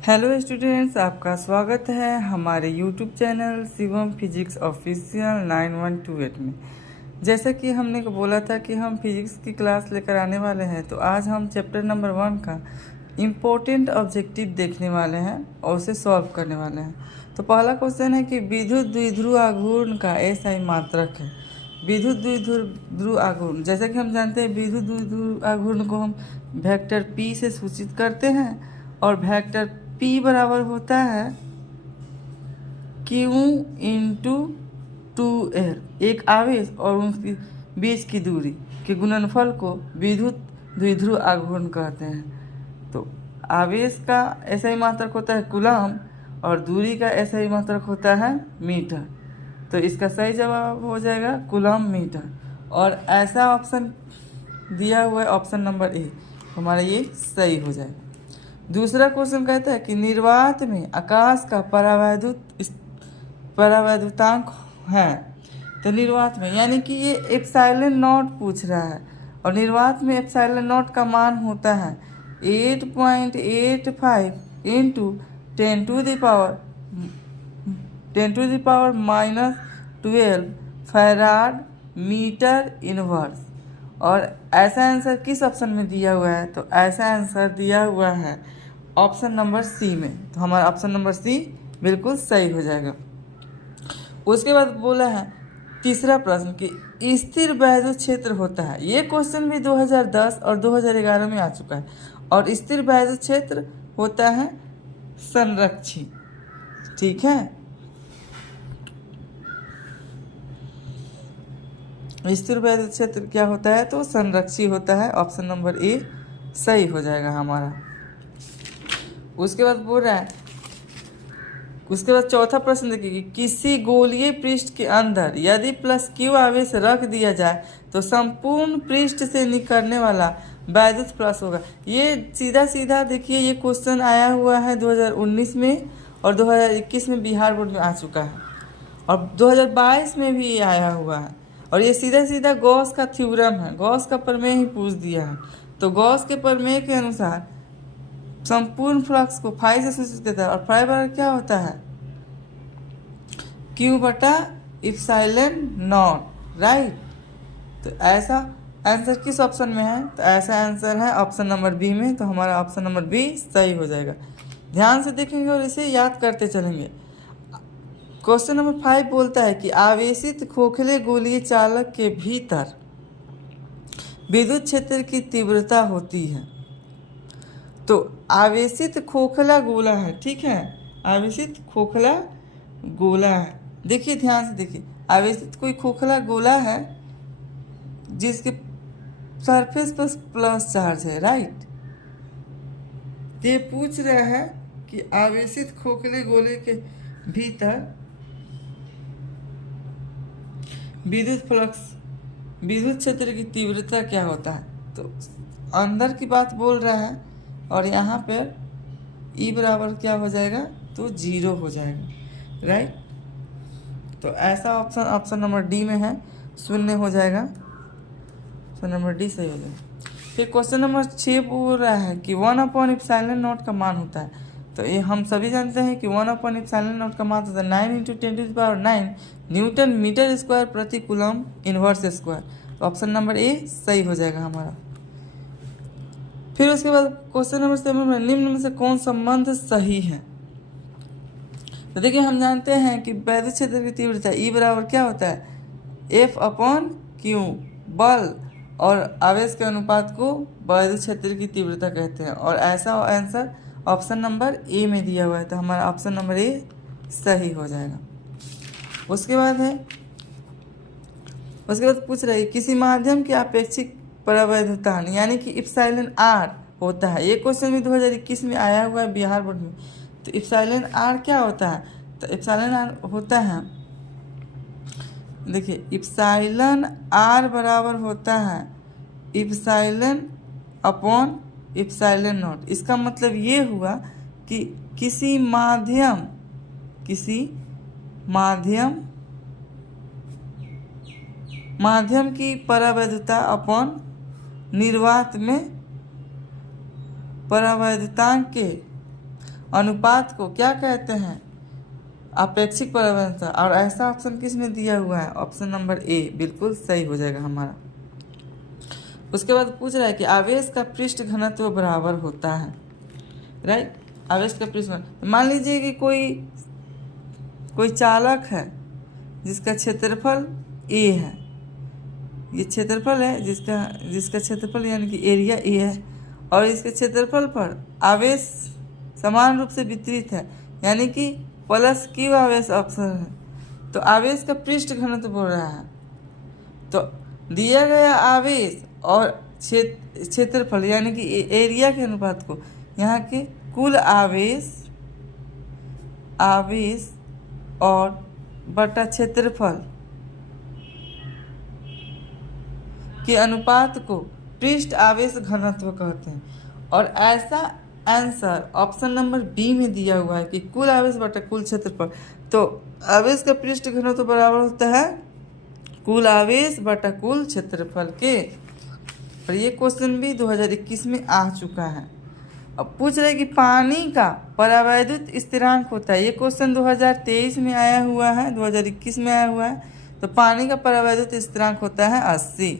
Hello students, आपका स्वागत है हमारे YouTube channel Shivam physics official 9128 में। जैसा कि हमने बोला था कि हम फिजिक्स की क्लास लेकर आने वाले हैं, तो आज हम चैप्टर नंबर 1 का इम्पोर्टेंट ऑब्जेक्टिव देखने वाले हैं और उसे सॉल्व करने वाले हैं। तो पहला क्वेश्चन है कि विद्युत द्विध्रुव आघूर्ण का एसआई मात्रक है। विद्युत द्विध्रुव आघूर्ण, जैसा कि हम जानते हैं विद्युत द्विध्रुव आघूर्ण को हम वेक्टर पी से सूचित करते हैं और वेक्टर पी बराबर होता है क्यू इंटू 2L। एक आवेश और उसकी बीच की दूरी के गुणनफल को विद्युत द्विध्रुव आघूर्ण कहते हैं। तो आवेश का एसआई मात्रक होता है कूलम और दूरी का एसआई मात्रक होता है मीटर। तो इसका सही जवाब हो जाएगा कूलम मीटर, और ऐसा ऑप्शन दिया हुआ है ऑप्शन नंबर ए, हमारा ये सही हो जाएगा। दूसरा क्वेश्चन कहता है कि निर्वात में आकाश का परावैद्युतांक है। तो निर्वात में यानी कि ये एप्सिलॉन नॉट पूछ रहा है, और निर्वात में एप्सिलॉन नॉट का मान होता है 8.85 इंटू 10⁻⁻12 फैराड मीटर इनवर्स। और ऐसा आंसर किस ऑप्शन में दिया हुआ है? तो ऐसा आंसर दिया हुआ है ऑप्शन नंबर सी में। तो हमारा ऑप्शन नंबर सी बिल्कुल सही हो जाएगा। उसके बाद बोला है तीसरा प्रश्न कि स्थिर वैद्युत क्षेत्र होता है। ये क्वेश्चन भी 2010 और 2011 में आ चुका है। और स्थिर वैद्युत क्षेत्र होता है संरक्षी। ठीक है, स्थिर वैद्युत क्षेत्र क्या होता है? तो संरक्षी होता है। ऑप्शन नंबर ए सही हो जाएगा हमारा। उसके बाद बोल रहा है, उसके बाद चौथा प्रश्न देखिए, किसी गोलीय पृष्ठ के अंदर यदि +Q आवेश रख दिया जाए तो संपूर्ण पृष्ठ से निकलने वाला वैद्युत फ्लक्स होगा। ये सीधा सीधा देखिए, ये क्वेश्चन आया हुआ है 2019 में और 2021 में बिहार बोर्ड में आ चुका है, और 2022 में भी आया हुआ है। और ये सीधा सीधा गॉस का थ्योरम है, गॉस का प्रमेय ही पूछ दिया है। तो गॉस के प्रमेय के अनुसार संपूर्ण फ्लक्स को फाई से सूचित करता है, और फाई बराबर क्या होता है? Q बटा एप्सिलॉन नॉट, राइट। तो ऐसा आंसर किस ऑप्शन में है? तो ऐसा आंसर है ऑप्शन नंबर बी में। तो हमारा ऑप्शन नंबर बी सही हो जाएगा। ध्यान से देखेंगे और इसे याद करते चलेंगे। क्वेश्चन नंबर 5 बोलता है कि आवेशित खोखले गोलीय चालक के भीतर विद्युत क्षेत्र की तीव्रता होती है। तो आवेशित खोखला गोला है, ठीक है, आवेशित खोखला गोला है। देखिए ध्यान से देखिए, आवेशित कोई खोखला गोला है जिसके सरफेस पर प्लस चार्ज है, राइट। ये पूछ रहा है कि आवेशित खोखले गोले के भीतर विद्युत फ्लक्स, विद्युत क्षेत्र की तीव्रता क्या होता है? तो अंदर की बात बोल रहा है, और यहाँ पर ई बराबर क्या हो जाएगा? तो 0 हो जाएगा, राइट। तो ऐसा ऑप्शन नंबर डी में है, 0 हो जाएगा। ऑप्शन नंबर डी सही हो जाएगा। फिर क्वेश्चन नंबर 6 बोल रहा है कि 1/ε0 का मान होता है। तो ये हम सभी जानते हैं कि 1/ε0 का मान होता है 9 × 10⁹ न्यूटन मीटर स्क्वायर प्रति कूलम इनवर्स स्क्वायर। तो ऑप्शन नंबर ए सही हो जाएगा हमारा। फिर उसके बाद क्वेश्चन नंबर 7 में निम्न में से कौन संबंध सही है? तो देखिए, हम जानते हैं कि वैद्युत क्षेत्र की तीव्रता ई बराबर क्या होता है? F/Q, बल और आवेश के अनुपात को वैद्युत क्षेत्र की तीव्रता कहते हैं। और ऐसा आंसर ऑप्शन नंबर ए में दिया हुआ है। तो हमारा ऑप्शन नंबर ए सही हो जाएगा। उसके बाद पूछ रही किसी माध्यम के अपेक्षित परावैद्युतांक यानी कि एप्सिलॉन आर होता है। ये क्वेश्चन भी 2021 में आया हुआ है बिहार बोर्ड में। तो एप्सिलॉन आर क्या होता है? तो एप्सिलॉन आर होता है, देखिए, एप्सिलॉन आर बराबर होता है एप्सिलॉन/एप्सिलॉन नॉट। इसका मतलब ये हुआ कि किसी माध्यम की परावैद्युता अपॉन निर्वात में परावैद्युतांक के अनुपात को क्या कहते हैं? अपेक्षिक परिवर्तन। और ऐसा ऑप्शन किस में दिया हुआ है? ऑप्शन नंबर ए बिल्कुल सही हो जाएगा हमारा। उसके बाद पूछ रहा है कि आवेश का पृष्ठ घनत्व बराबर होता है, राइट। आवेश का पृष्ठ घनत्व, मान लीजिए कि कोई चालक है जिसका क्षेत्रफल ए है, ये क्षेत्रफल है जिसका क्षेत्रफल यानी कि एरिया ए है, और इसके क्षेत्रफल पर आवेश समान रूप से वितरित है, यानी कि प्लस क्यू आवेश अवसर है। तो आवेश का पृष्ठ घनत्व बोल रहा है, तो दिया गया आवेश और क्षेत्रफल यानी कि एरिया के अनुपात को यहाँ के कुल आवेश और बटा क्षेत्रफल के अनुपात को पृष्ठ आवेश घनत्व कहते हैं। और ऐसा आंसर ऑप्शन नंबर बी में दिया हुआ है कि कुल आवेश बटा कुल क्षेत्रफल। तो आवेश का पृष्ठ घनत्व बराबर होता है कुल आवेश बटा कुल क्षेत्रफल के। और ये क्वेश्चन भी 2021 में आ चुका है। अब पूछ रहे कि पानी का परावैद्युत स्थिरांक होता है, ये क्वेश्चन 2023 में आया हुआ है, 2021 में आया हुआ है। तो पानी का परावैद्युत स्थिरांक होता है 80।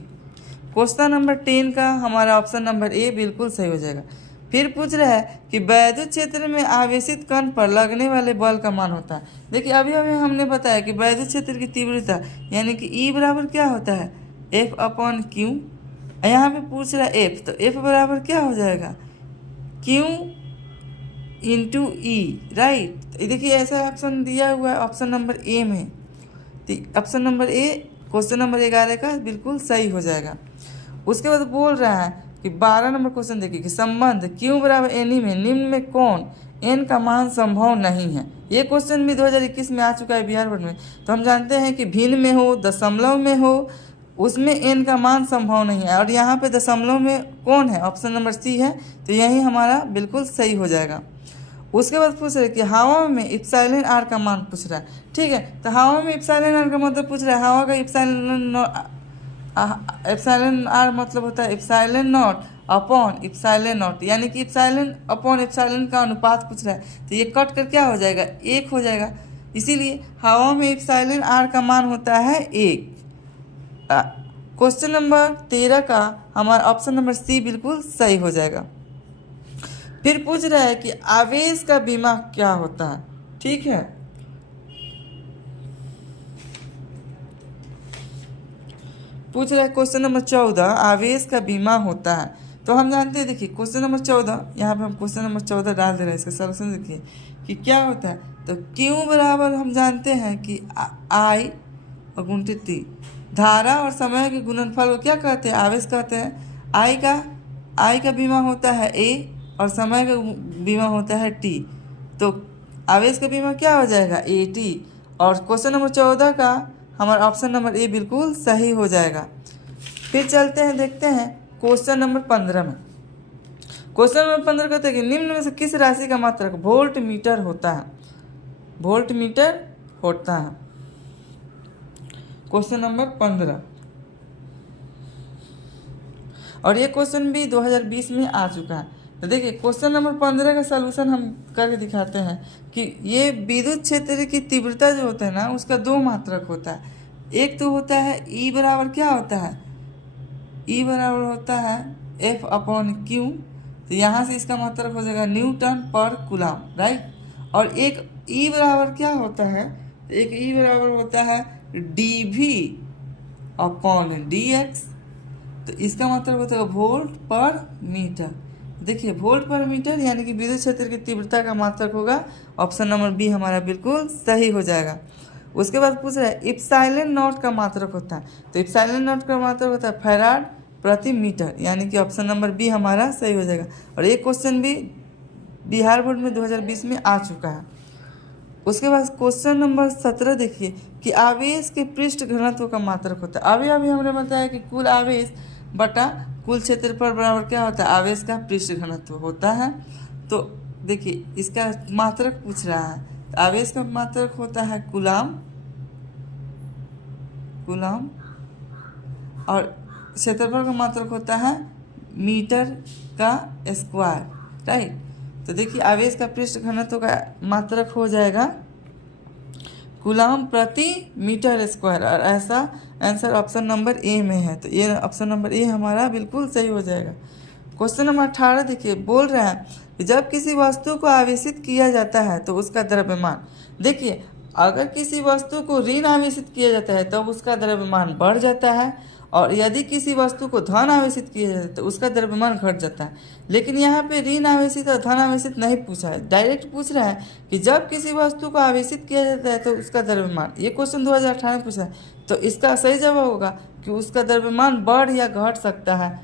क्वेश्चन नंबर 10 का हमारा ऑप्शन नंबर ए बिल्कुल सही हो जाएगा। फिर पूछ रहा है कि वैद्युत क्षेत्र में आवेशित कण पर लगने वाले बल का मान होता है। देखिए अभी हमने बताया कि वैद्युत क्षेत्र की तीव्रता यानी कि ई बराबर क्या होता है? F upon Q. यहाँ पे पूछ रहा है एफ, तो एफ बराबर क्या हो जाएगा? क्यू इंटू ई, राइट। देखिए ऐसा ऑप्शन दिया हुआ है ऑप्शन नंबर ए में, तो ऑप्शन नंबर ए क्वेश्चन नंबर 11 का बिल्कुल सही हो जाएगा। उसके बाद बोल रहा है कि 12 नंबर क्वेश्चन देखिए कि संबंध क्यू बराबर एन में निम्न में कौन एन का मान संभव नहीं है। ये क्वेश्चन भी 2021 में आ चुका है बिहार बोर्ड में। तो हम जानते हैं कि भिन्न में हो, दशमलव में हो, उसमें एन का मान संभव नहीं है। और यहाँ पे दशमलव में कौन है? ऑप्शन नंबर सी है, तो यही हमारा बिल्कुल सही हो जाएगा। उसके बाद पूछ रहे कि हवा में इप्सिलॉन आर का मान पूछ रहा है, ठीक है। तो हवा में इप्सिलॉन आर का मतलब पूछ रहा है, हवा का इप्सिलॉन आर मतलब होता है epsilon not upon epsilon not, यानी कि इप्सिलॉन अपॉन इप्सिलॉन का अनुपात पूछ रहा है। तो ये कट कर क्या हो जाएगा? 1 हो जाएगा। इसीलिए हवा में इप्सिलॉन आर का मान होता है 1। क्वेश्चन नंबर 13 का हमारा ऑप्शन नंबर सी बिल्कुल सही हो जाएगा। फिर पूछ रहा है कि आवेश का बीमा क्या होता है, ठीक है। पूछ रहा है क्वेश्चन नंबर 14 आवेश का बीमा होता है। तो हम जानते हैं, देखिए क्वेश्चन नंबर 14, यहाँ पे हम क्वेश्चन नंबर 14 डाल दे रहे हैं। इसका सॉल्यूशन देखिए कि क्या होता है। तो क्यू बराबर हम जानते हैं कि आई और गुणित टी, धारा और समय के गुणनफल को क्या कहते हैं? आवेश कहते हैं। आई का बीमा होता है ए और समय का बीमा होता है टी। तो आवेश का बीमा क्या हो जाएगा? A T. और क्वेश्चन नंबर 14 का हमारा ऑप्शन नंबर ए बिल्कुल सही हो जाएगा। फिर चलते हैं, देखते हैं क्वेश्चन नंबर 15 में। क्वेश्चन नंबर 15 कहते हैं कि निम्न में से किस राशि का मात्रक वोल्ट मीटर होता है? वोल्ट मीटर होता है। क्वेश्चन नंबर 15, और ये क्वेश्चन भी 2020 में आ चुका है। तो देखिए क्वेश्चन नंबर 15 का सलूशन हम करके दिखाते हैं कि ये विद्युत क्षेत्र की तीव्रता जो होता है ना, उसका 2 मात्रक होता है। एक तो होता है ई बराबर क्या होता है? ई बराबर होता है एफ अपॉन क्यू। तो यहाँ से इसका मात्रक हो जाएगा न्यूटन पर कूलम, राइट। और एक ई बराबर क्या होता है? तो एक ई बराबर होता है D V upon D X. तो इसका मतलब होता है वोल्ट पर मीटर। देखिए वोल्ट पर मीटर यानी कि विद्युत क्षेत्र की तीव्रता का मात्रक होगा। ऑप्शन नंबर बी हमारा बिल्कुल सही हो जाएगा। उसके बाद पूछ रहा है इप्सिलॉन नॉट का मात्रक होता है। तो इप्सिलॉन नॉट का मात्रक होता है फैराड प्रति मीटर, यानी कि ऑप्शन नंबर बी हमारा सही हो जाएगा। और ये क्वेश्चन भी बिहार बोर्ड में 2020 में आ चुका है। उसके बाद क्वेश्चन नंबर 17 देखिए कि आवेश के पृष्ठ घनत्व का मात्रक होता है। अभी हमने बताया कि कुल आवेश बटा कुल क्षेत्रफल बराबर क्या होता है? आवेश का पृष्ठ घनत्व होता है। तो देखिए इसका मात्रक पूछ रहा है। तो आवेश का मात्रक होता है कूलम, और क्षेत्रफल का मात्रक होता है मीटर का स्क्वायर, राइट। तो देखिए आवेश का पृष्ठ घनत्व का मात्रक हो जाएगा कूलम प्रति मीटर स्क्वायर, और ऐसा आंसर ऑप्शन नंबर ए में है। तो ये ऑप्शन नंबर ए हमारा बिल्कुल सही हो जाएगा। क्वेश्चन नंबर 18 देखिए, बोल रहा है कि जब किसी वस्तु को आवेशित किया जाता है तो उसका द्रव्यमान, देखिए अगर किसी वस्तु को ऋण आवेशित किया जाता है तब उसका द्रव्यमान बढ़ जाता है, और यदि किसी वस्तु को धन आवेशित किया जाता है तो उसका द्रव्यमान घट जाता है। लेकिन यहाँ पे ऋण आवेशित और धन आवेशित नहीं पूछा है, डायरेक्ट पूछ रहा है कि जब किसी वस्तु को आवेशित किया जाता है तो उसका द्रव्यमान। ये क्वेश्चन 2018 में पूछा है, तो इसका सही जवाब होगा कि उसका द्रव्यमान बढ़ या घट सकता है,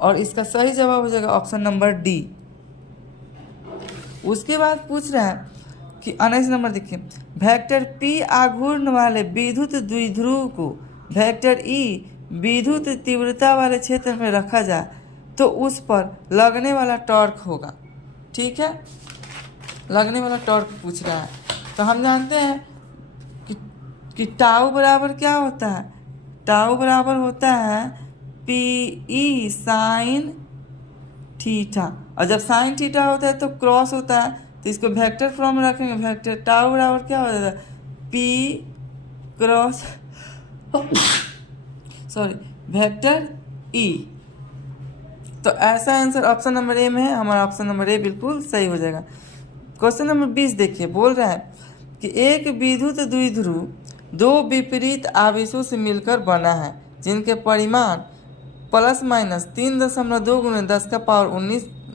और इसका सही जवाब हो जाएगा ऑप्शन नंबर डी। उसके बाद पूछ रहा है कि 19 नंबर देखिए, वेक्टर P आघूर्ण वाले विद्युत द्विध्रुव को वेक्टर E विद्युत तीव्रता वाले क्षेत्र में रखा जाए तो उस पर लगने वाला टॉर्क होगा। ठीक है, लगने वाला टॉर्क पूछ रहा है। तो हम जानते हैं कि टाउ बराबर क्या होता है, टाउ बराबर होता है PE साइन थीटा, और जब साइन थीटा होता है तो क्रॉस होता है, तो इसको वेक्टर फॉर्म में रखेंगे। वेक्टर टाउ बराबर क्या हो जाता है, P क्रॉस वेक्टर E। तो ऐसा आंसर ऑप्शन नंबर ए में है, हमारा ऑप्शन नंबर ए बिल्कुल सही हो जाएगा। क्वेश्चन नंबर 20 देखिए, बोल रहा है कि एक विद्युत द्विध्रुव दो विपरीत आवेशों से मिलकर बना है जिनके परिमाण प्लस माइनस 3.2 ×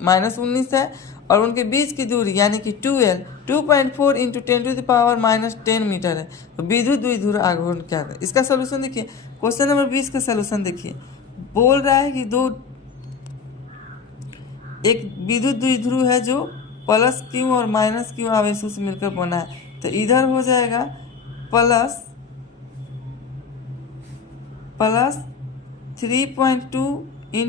10⁻19 है, और उनके बीच की दूरी यानी कि 2L 2.4 × 10⁻10 मीटर है। तो विद्युत द्विध्रुव आघूर्ण क्या है, इसका सोल्यूशन देखिए। क्वेश्चन नंबर 20 का सोल्यूशन देखिए, बोल रहा है कि एक विद्युत द्विध्रुव है जो प्लस क्यू और माइनस क्यू आवेशों से मिलकर बना है। तो इधर हो जाएगा प्लस 3.2 ×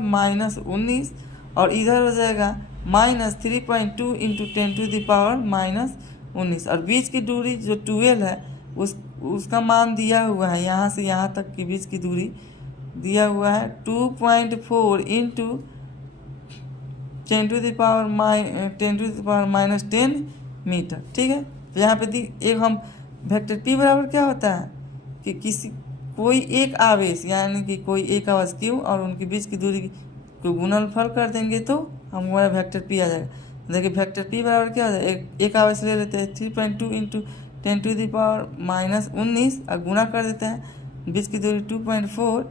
10⁻19, और इधर हो जाएगा -3.2 × 10⁻19, और बीच की दूरी जो 2L है उसका मान दिया हुआ है, यहाँ से यहाँ तक की बीच की दूरी दिया हुआ है 2.4 × 10⁻10 मीटर। ठीक है, तो यहाँ पे एक हम वेक्टर P बराबर क्या होता है कि कोई एक आवेश यानी कि कोई एक आवेश Q और उनके बीच की दूरी को गुणनफल कर देंगे तो हमारा वेक्टर P आ जाएगा। देखिए वेक्टर P बराबर क्या हो जाएगा, एक आवेश ले लेते हैं 3.2 × 10⁻19 और गुणा कर देते हैं, बीच की दूरी 2.4 ×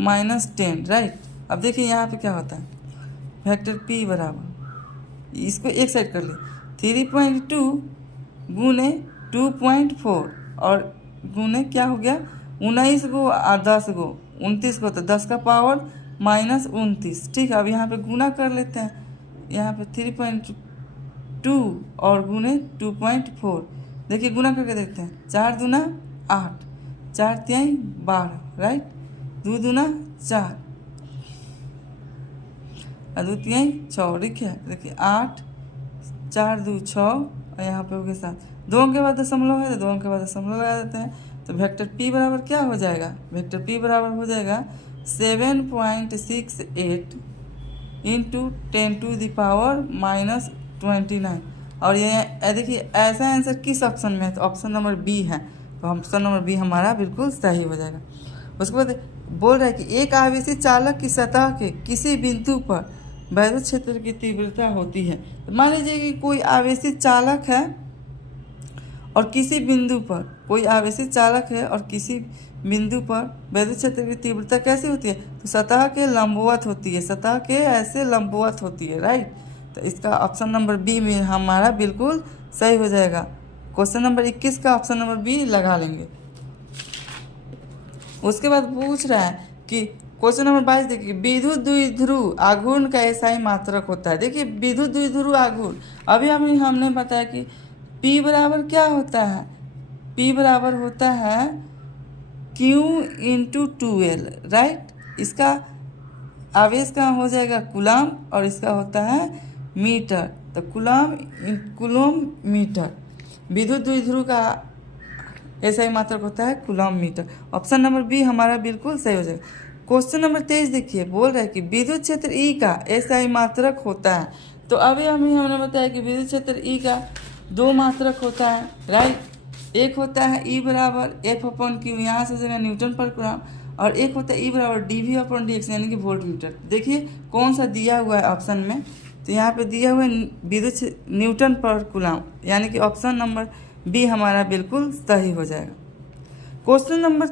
10⁻10, राइट। अब देखिए यहाँ पे क्या होता है, वेक्टर P बराबर, इसको एक साइड कर लिए 3.2 गुने 2.4 और गुने क्या हो गया 19 गो और 10 गो 29 को, तो 10 का पावर -29। ठीक है, अब यहाँ पे गुना कर लेते हैं, यहाँ पे 3.2 और गुने 2.4, देखिए गुना करके देखते हैं, 4 दूना 8, 4 तिहाई 12, राइट, 2 दूना 4 और 2 तिहाई 6, ठीक है। देखिए 8 4 2 6 और यहाँ पे हो गया 7, 2 अंक के बाद दशमलव है तो 2 अंक के बाद दशमलव लगा देते हैं। तो वेक्टर P बराबर क्या हो जाएगा, वेक्टर P बराबर हो जाएगा 7.68 × 10⁻29। और ये देखिए ऐसा आंसर किस ऑप्शन में है, तो ऑप्शन नंबर बी है, तो ऑप्शन नंबर बी हमारा बिल्कुल सही हो जाएगा। उसके बाद बोल रहा है कि एक आवेशी चालक की सतह के किसी बिंदु पर वैद्युत क्षेत्र की तीव्रता होती है। तो मान लीजिए कि कोई आवेशी चालक है और किसी बिंदु पर, कोई आवेशी चालक है और किसी बिंदु पर वैद्युत क्षेत्र की तीव्रता कैसी होती है, तो सतह के लंबवत होती है, सतह के ऐसे लंबवत होती है, राइट। तो इसका ऑप्शन नंबर बी में हमारा बिल्कुल सही हो जाएगा। क्वेश्चन नंबर 21 का ऑप्शन नंबर बी लगा लेंगे। उसके बाद पूछ रहा है कि क्वेश्चन नंबर 22 देखिए, विद्युत द्विध्रुव आघूर्ण का एसआई मात्रक होता है। देखिए विद्युत द्विध्रुव आघूर्ण अभी हमने बताया कि P बराबर क्या होता है, P बराबर होता है Q × 2L, राइट। इसका आवेश का हो जाएगा कूलम और इसका होता है मीटर, तो कूलम मीटर। विद्युत द्विध्रुव का ऐसा ही मात्रक होता है coulomb metre. Option number B हमारा बिल्कुल सही हो जाएगा। क्वेश्चन नंबर 23 देखिए, बोल रहा है कि विद्युत क्षेत्र ई का एसआई मात्रक होता है। तो अभी हमने बताया कि विद्युत क्षेत्र ई का दो मात्रक होता है, राइट। एक होता है ई बराबर एफ अपॉन क्यू, यहाँ से जगह न्यूटन पर कूलम, और एक होता है ई बराबर D V upon D X यानी कि वोल्ट मीटर। देखिए कौन सा दिया हुआ है ऑप्शन में, तो यहाँ पे दिया हुआ है विद्युत न्यूटन पर कूलम, यानी कि ऑप्शन नंबर बी हमारा बिल्कुल सही हो जाएगा। क्वेश्चन नंबर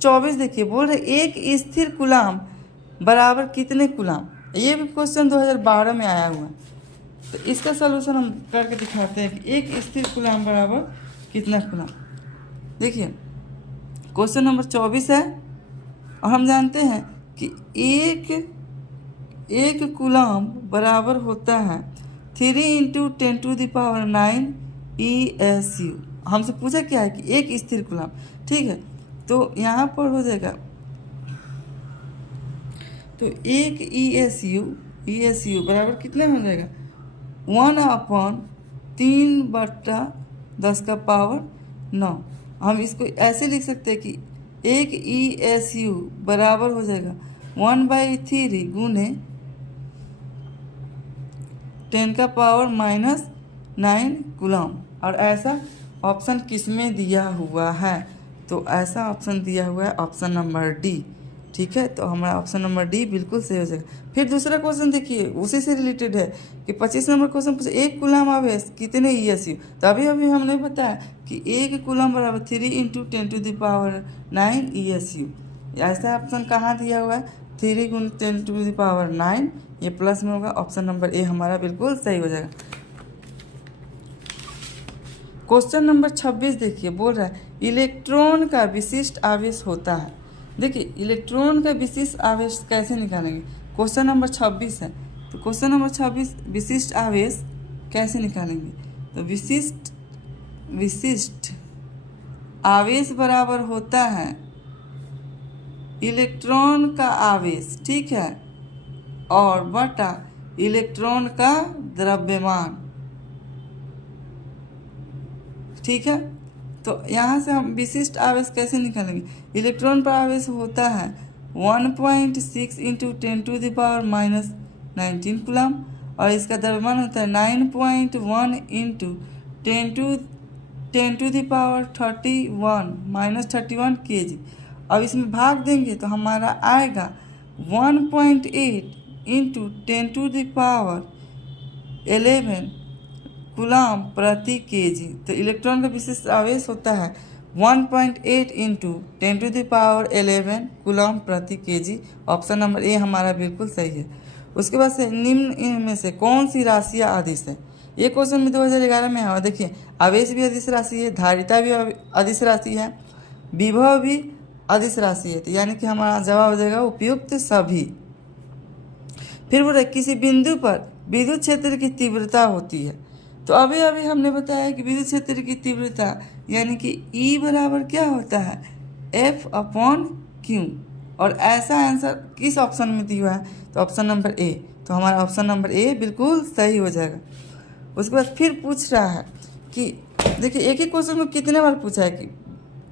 24 देखिए, बोल रहे एक स्थिर कूलम बराबर कितने कूलम। ये भी क्वेश्चन 2012 में आया हुआ है, तो इसका सलूशन हम करके दिखाते हैं कि एक स्थिर कूलम बराबर कितना कूलम। देखिए क्वेश्चन नंबर 24 है, और हम जानते हैं कि एक कूलम बराबर होता है 3 × 10⁹ ESU। हमसे पूछा क्या है कि एक स्थिर कूलम, ठीक है। तो यहाँ पर हो जाएगा, तो एक ESU बराबर कितना हो जाएगा 1/3/10⁹ हम इसको ऐसे लिख सकते हैं कि एक ESU बराबर हो जाएगा 1/3 गुने 10⁻⁹ कूलम। और ऐसा ऑप्शन किस में दिया हुआ है, तो ऐसा ऑप्शन दिया हुआ है ऑप्शन नंबर डी, ठीक है। तो हमारा ऑप्शन नंबर डी बिल्कुल सही हो जाएगा। फिर दूसरा क्वेश्चन देखिए, उसी से रिलेटेड है कि 25 नंबर क्वेश्चन पूछे एक कूलम आवेश कितने ESU। तो अभी हमने बताया कि एक कूलम बराबर 3 × 10⁹ ESU। ऐसा ऑप्शन कहाँ दिया हुआ है, 3 × 10⁹, ये प्लस में होगा, ऑप्शन नंबर ए हमारा बिल्कुल सही हो जाएगा। क्वेश्चन नंबर 26 देखिए, बोल रहा है इलेक्ट्रॉन का विशिष्ट आवेश होता है। देखिए इलेक्ट्रॉन का विशिष्ट आवेश कैसे निकालेंगे, क्वेश्चन नंबर 26 है। तो क्वेश्चन नंबर 26 विशिष्ट आवेश कैसे निकालेंगे, तो विशिष्ट आवेश बराबर होता है इलेक्ट्रॉन का आवेश, ठीक है, और बटा इलेक्ट्रॉन का द्रव्यमान, ठीक है। तो यहाँ से हम विशिष्ट आवेश कैसे निकालेंगे, इलेक्ट्रॉन पर आवेश होता है 1.6 × 10⁻⁻19 कूलम, और इसका द्रव्यमान होता है 9.1 × 10⁻31 kg। अब इसमें भाग देंगे तो हमारा आएगा 1.8 × 10⁻11 कूलम प्रति kg। तो इलेक्ट्रॉन का विशिष्ट आवेश होता है 1.8 × 10⁻11 कूलम प्रति kg। ऑप्शन नंबर ए हमारा बिल्कुल सही है। उसके बाद से निम्न में से कौन सी राशियाँ अदिश है, ये क्वेश्चन में 2011 में है। देखिए आवेश भी अदिश राशि है, धारिता भी अदिश राशि है, विभव भी अदिश राशि है, तो यानी कि हमारा जवाब हो जाएगा उपयुक्त सभी। फिर बोले किसी बिंदु पर विद्युत क्षेत्र की तीव्रता होती है। तो अभी हमने बताया कि विद्युत क्षेत्र की तीव्रता यानी कि E बराबर क्या होता है F/Q, और ऐसा आंसर किस ऑप्शन में दिया है, तो ऑप्शन नंबर ए। तो हमारा ऑप्शन नंबर ए बिल्कुल सही हो जाएगा। उसके बाद फिर पूछ रहा है कि देखिए एक ही क्वेश्चन को कितने बार पूछा है कि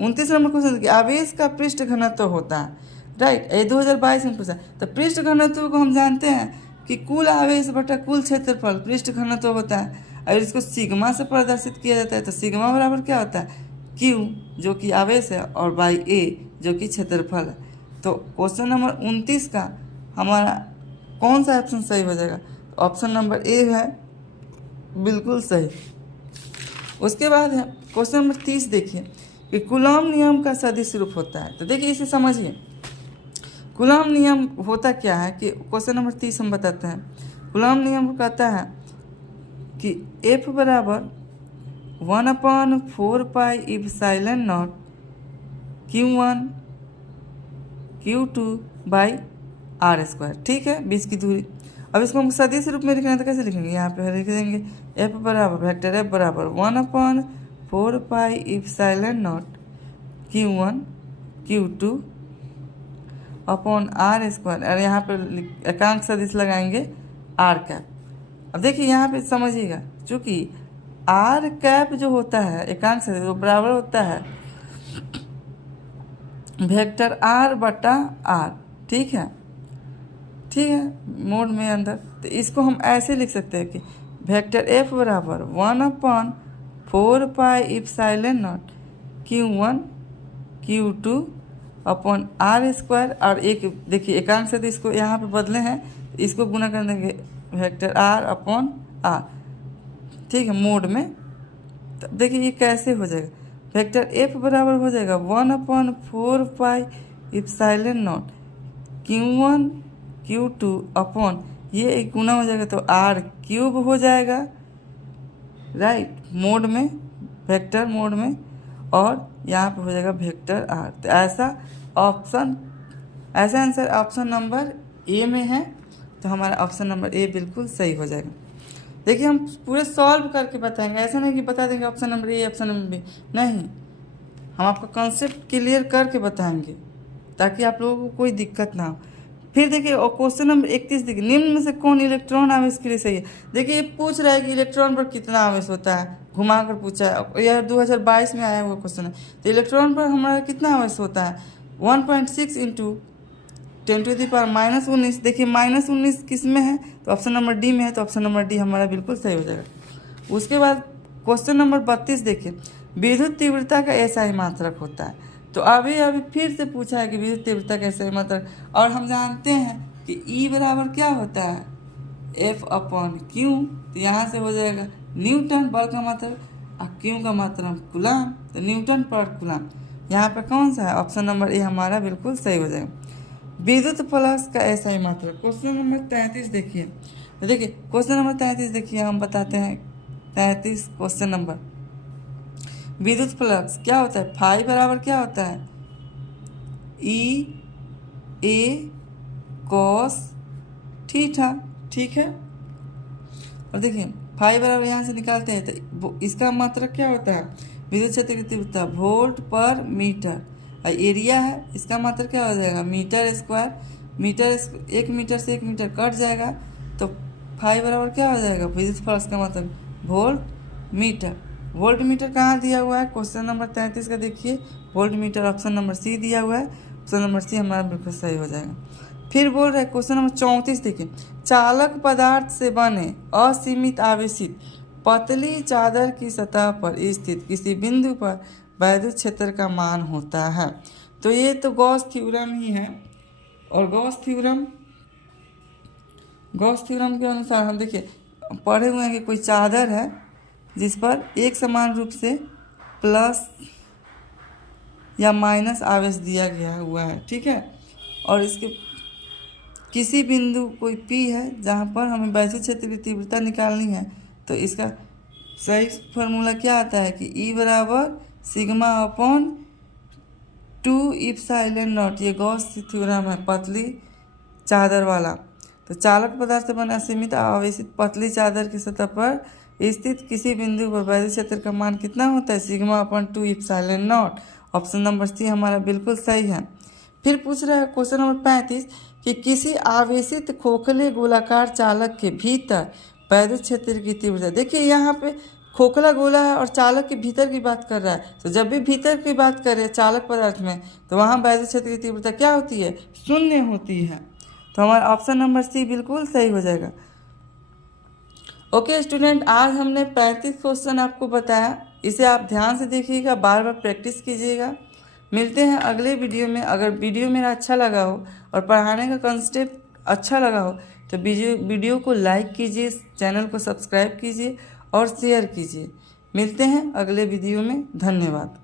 29 नंबर क्वेश्चन कि आवेश का पृष्ठ घनत्व होता है, राइट, ये 2022 में पूछा। तो पृष्ठ घनत्व को हम जानते हैं कि कुल आवेश बटा कुल क्षेत्रफल पृष्ठ घनत्व होता है, और इसको सिग्मा से प्रदर्शित किया जाता है। तो सिग्मा बराबर क्या होता है Q जो कि आवेश है, और बाई A जो कि क्षेत्रफल है। तो क्वेश्चन नंबर 29 का हमारा कौन सा ऑप्शन सही हो जाएगा, ऑप्शन नंबर ए है बिल्कुल सही। उसके बाद है क्वेश्चन नंबर 30 देखिए कि कूलॉम नियम का सदिश रूप होता है। तो देखिए इसे समझिए, कूलॉम नियम होता क्या है कि क्वेश्चन नंबर 30 हम बताते हैं। कूलॉम नियम कहता है कि F बराबर 1/4πε0 Q1 Q2/r², ठीक है, बीच की दूरी। अब इसको हम सदिश रूप में लिखना है तो कैसे लिखेंगे, यहाँ पे लिख देंगे F बराबर वेक्टर F बराबर 1/4πε0 Q1 Q2/r², और यहाँ पे एकांक सदिश लगाएंगे r²। अब देखिए यहाँ पे समझिएगा, चूँकि r² जो होता है एकांक सदिश वो बराबर होता है वेक्टर r/r, ठीक है, मोड में अंदर। तो इसको हम ऐसे लिख सकते हैं कि वेक्टर एफ बराबर 1/4πε0 Q1 Q2 upon are square, और एक देखिए एकांक से तो इसको यहाँ पे बदले हैं, इसको गुना कर देंगे वेक्टर आर अपॉन आर, ठीक है, मोड में। तो देखिए ये कैसे हो जाएगा, वेक्टर एफ बराबर हो जाएगा 1/4πε0 Q1 Q2 अपॉन ये एक गुना हो जाएगा तो आर क्यूब हो जाएगा, राइट, मोड में, वेक्टर मोड में, और यहाँ पे हो जाएगा वेक्टर आर। तो ऐसा आंसर ऑप्शन नंबर ए में है। तो हमारा ऑप्शन नंबर ए बिल्कुल सही हो जाएगा। देखिए हम पूरे सॉल्व करके बताएंगे, ऐसा नहीं कि बता देंगे option number A option number B, नहीं, हम आपका कॉन्सेप्ट क्लियर करके बताएंगे ताकि आप लोगों को कोई दिक्कत ना हो। फिर देखिए और क्वेश्चन नंबर 31 देखिए, निम्न में से कौन इलेक्ट्रॉन आवेश के लिए सही है। देखिए ये पूछ रहा है कि इलेक्ट्रॉन पर कितना आवेश होता है, घुमा कर पूछा है, यह 2022 में आया हुआ क्वेश्चन है। तो इलेक्ट्रॉन पर हमारा कितना आवेश होता है 1.6 × 10⁻⁻19। देखिए -19 किस में है, तो ऑप्शन नंबर डी में है, तो ऑप्शन नंबर डी हमारा बिल्कुल सही हो जाएगा। उसके बाद क्वेश्चन नंबर 32 देखिए, विद्युत तीव्रता का SI मात्रक होता है। तो अभी फिर से पूछा है कि विद्युत तीव्रता का SI मात्रक, और हम जानते हैं कि E बराबर क्या होता है F/Q। तो यहाँ से हो जाएगा न्यूटन बल का मात्रक और Q का मात्रक कूलाम, तो न्यूटन पर कूलाम। यहाँ पे कौन सा है, ऑप्शन नंबर ए हमारा बिल्कुल सही हो जाएगा। विद्युत फ्लक्स का SI मात्रक, क्वेश्चन नंबर 33 देखिए। तो देखिए क्वेश्चन नंबर 33 देखिए, हम बताते हैं 33 क्वेश्चन नंबर। विद्युत फ्लक्स क्या होता है, फाई बराबर क्या होता है E/A cos थीटा, ठीक है। और देखिए फाई बराबर यहाँ से निकालते हैं तो इसका मात्रक क्या होता है, विद्युत क्षेत्र की तीव्रता वोल्ट पर मीटर, और एरिया है, इसका मात्रक क्या हो जाएगा मीटर स्क्वायर। एक मीटर से 1 मीटर कट जाएगा, तो फाई बराबर क्या हो जाएगा, विद्युत फ्लक्स का मात्रक वोल्ट मीटर कहाँ दिया हुआ है, क्वेश्चन नंबर 33 का देखिए, volt metre option number C दिया हुआ है, ऑप्शन नंबर सी हमारा बिल्कुल सही हो जाएगा। फिर बोल रहे हैं क्वेश्चन नंबर 34 देखिए, चालक पदार्थ से बने असीमित आवेशित पतली चादर की सतह पर स्थित किसी बिंदु पर वैद्युत क्षेत्र का मान होता है। तो ये तो गॉस थ्योरम ही है, और गॉस थ्योरम के अनुसार हम देखिए पढ़े हुए हैं कि कोई चादर है जिस पर एक समान रूप से प्लस या माइनस आवेश दिया गया हुआ है, ठीक है, और इसके किसी बिंदु कोई P है जहाँ पर हमें वैद्युत क्षेत्र की तीव्रता निकालनी है। तो इसका सही फार्मूला क्या आता है कि E बराबर σ/2ε0। ये गॉस थ्योरम है, पतली चादर वाला। तो चालक पदार्थ से बना असीमित आवेशित पतली चादर की सतह पर स्थित किसी बिंदु पर वैद्युत क्षेत्र का मान कितना होता है σ/2ε0। ऑप्शन नंबर सी हमारा बिल्कुल सही है। फिर पूछ रहा है क्वेश्चन नंबर 35 कि किसी आवेशित खोखले गोलाकार चालक के भीतर वैद्युत क्षेत्र की तीव्रता। देखिए यहाँ पे खोखला गोला है और चालक के भीतर की बात कर रहा है, तो जब भी भीतर की बात करें चालक पदार्थ में, तो वहाँ वैद्युत क्षेत्र की तीव्रता क्या होती है, 0 होती है। तो हमारा ऑप्शन नंबर सी बिल्कुल सही हो जाएगा। ओके स्टूडेंट, आज हमने 35 क्वेश्चन आपको बताया, इसे आप ध्यान से देखिएगा, बार बार प्रैक्टिस कीजिएगा। मिलते हैं अगले वीडियो में। अगर वीडियो मेरा अच्छा लगा हो और पढ़ाने का कॉन्सेप्ट अच्छा लगा हो तो वीडियो को लाइक कीजिए, चैनल को सब्सक्राइब कीजिए और शेयर कीजिए। मिलते हैं अगले वीडियो में, धन्यवाद।